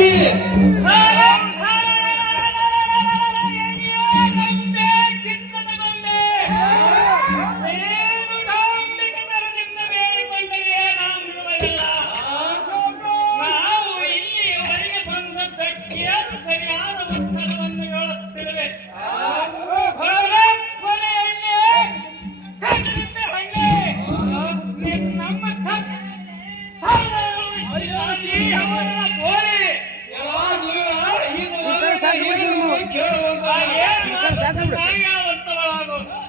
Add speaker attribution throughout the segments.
Speaker 1: จี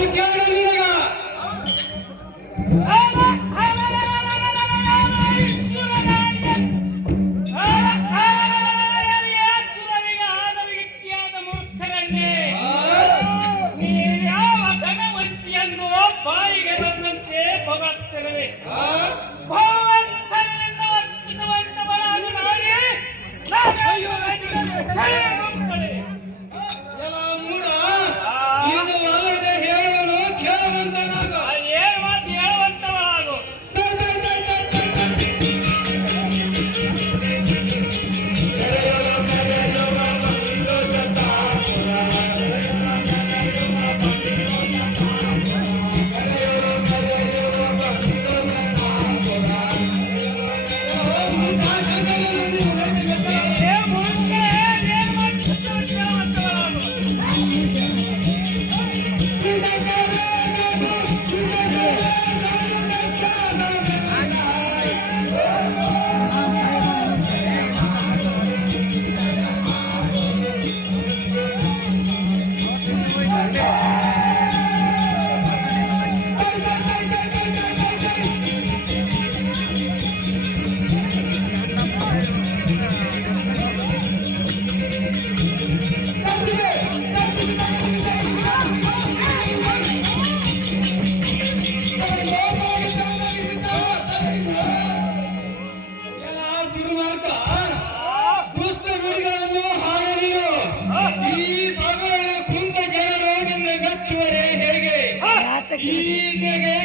Speaker 1: Keep going.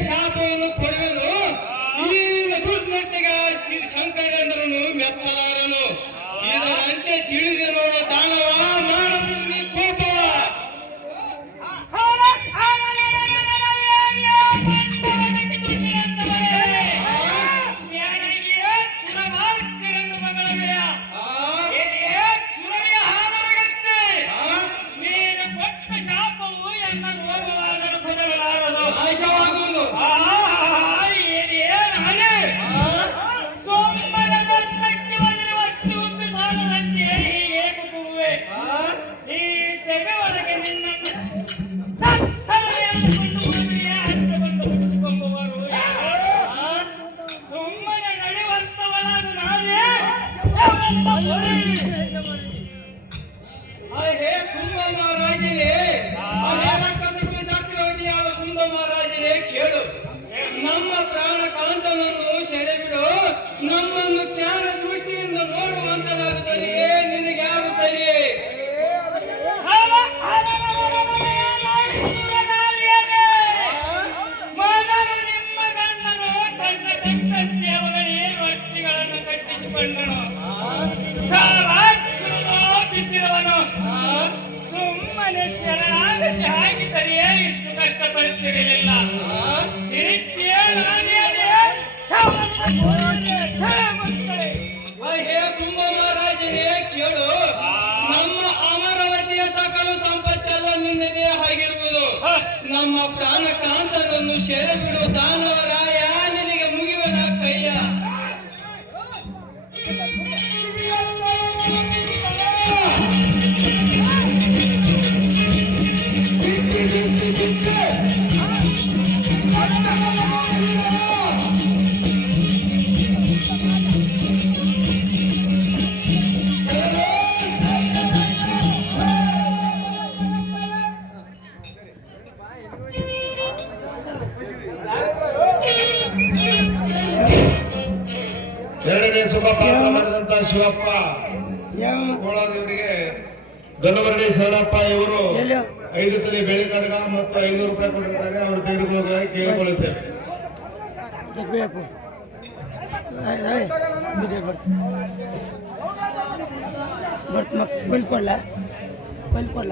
Speaker 1: ಶಾಪವನ್ನು ನಾಶವಾಗುವುದು ಅದೇ ಸುಮ್ಮನ ರಾಜನೇ ನಮ್ಮ ಪ್ರಾಣ ಕಾಂತನನ್ನು ಸೆರೆ ಬಿಡು.
Speaker 2: ನಮ್ಮ ನಮ್ಮ ಪ್ರಾಣ ಕಾಂತದನ್ನು ಸೆರೆ ಬಿಡು ದಾನವರಾಯ ನಿನಗೆ ಮುಗಿವನ ಕೈಯ.
Speaker 3: ಶುಭ ಪಾತ್ರ ಮಾಡಿದಂತ ಶಿವಪ್ಪ. ಕೋಳಾದವರಿಗೆ ಗಲ್ಲವರಡಿ ಶರಣಪ್ಪ ಇವರು ಐದು ತಲೆ ಬೆಳೆ ಕಡಗ ಮತ್ತು ಐನೂರು ರೂಪಾಯಿ ಕೊಟ್ಟಿರ್ತಾರೆ. ಅವರು ತೆಗೆದುಕೊಳ್ಳೋದಾಗಿ ಕೇಳಿಕೊಳ್ಳುತ್ತೇವೆ.
Speaker 4: ಬರ್ತ. ಬಂದ್ಕೊಡ್ಲ ಬಂದ್ಕೊಡ್ಲ